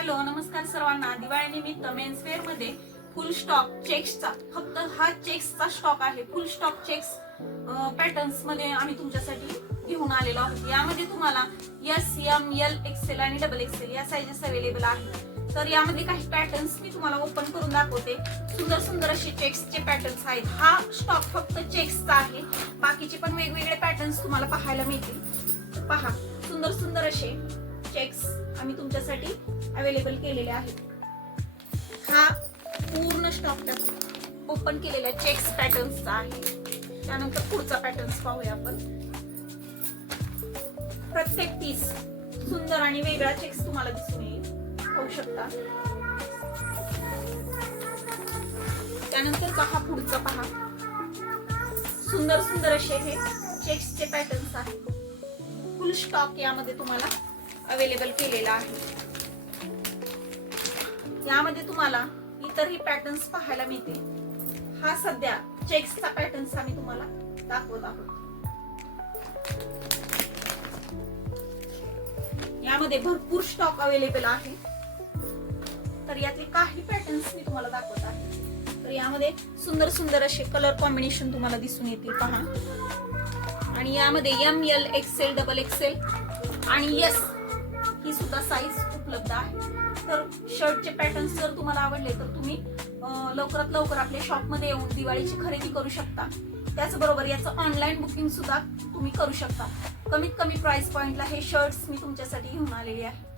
Hello नमस्कार सर्वांना. दिवाळीनिमित्त मेन्सवेअर मध्ये फुल स्टॉक चेक्सचा, फक्त हा चेक्सचा स्टॉक आहे. फुल स्टॉक चेक्स पॅटर्न्स मध्ये आम्ही तुमच्यासाठी घेऊन आलेलो आहोत. यामध्ये तुम्हाला एस, एम, एल, एक्सेल आणि डबल एक्सेल या साइजेस अवेलेबल आहेत. तर यामध्ये काही पॅटर्न्स मी तुम्हाला ओपन करून दाखवते. सुंदर सुंदर असे चेक्सचे पॅटर्न्स आहेत. हा स्टॉक फक्त चेक्सचा आहे. बाकीचे पण वेगवेगळे पॅटर्न्स तुम्हाला पाहायला मिळतील. तर पहा, सुंदर सुंदर असे चेक्स आम्ही तुमच्यासाठी अवेलेबल केलेले आहेत. हा पूर्ण स्टॉक ओपन केलेल्या चेक्स पॅटर्न्सचा आहे. त्यानंतर पुढचा पॅटर्न्स पाहूया आपण. प्रत्येक पीस सुंदर आणि वेगळा चेक्स तुम्हाला दिसून येईल, पाहू शकता. त्यानंतर पहा, पुढचा पहा, सुंदर सुंदर असे हे चेक्सचे पॅटर्न्स आहेत. फुल स्टॉक यामध्ये तुम्हाला अवेलेबल केलेला आहे. यामध्ये तुम्हाला इतरही पॅटर्न्स पाहायला मिळतील. हा सध्या चेक्सचा पॅटर्न्स आम्ही तुम्हाला दाखवत आहोत. यामध्ये भरपूर स्टॉक अवेलेबल आहे. तर यातले काही पॅटर्न्स मी तुम्हाला दाखवत आहे. तर यामध्ये सुंदर सुंदर असे कलर कॉम्बिनेशन तुम्हाला दिसून येतील, पहा. आणि यामध्ये M, L, XL, double XL आणि एस ही सुद्धा साईज उपलब्ध आहे. तर शर्टचे पॅटर्न्स जर तुम्हाला आवडले तर तुम्ही लवकरात लवकर आपल्या शॉप मध्ये येऊन दिवाळीची खरेदी करू शकता. त्याचबरोबर याचं ऑनलाईन बुकिंग सुद्धा तुम्ही करू शकता. कमीत कमी प्राइस पॉइंटला हे शर्ट्स मी तुमच्यासाठी घेऊन आलेले आहे.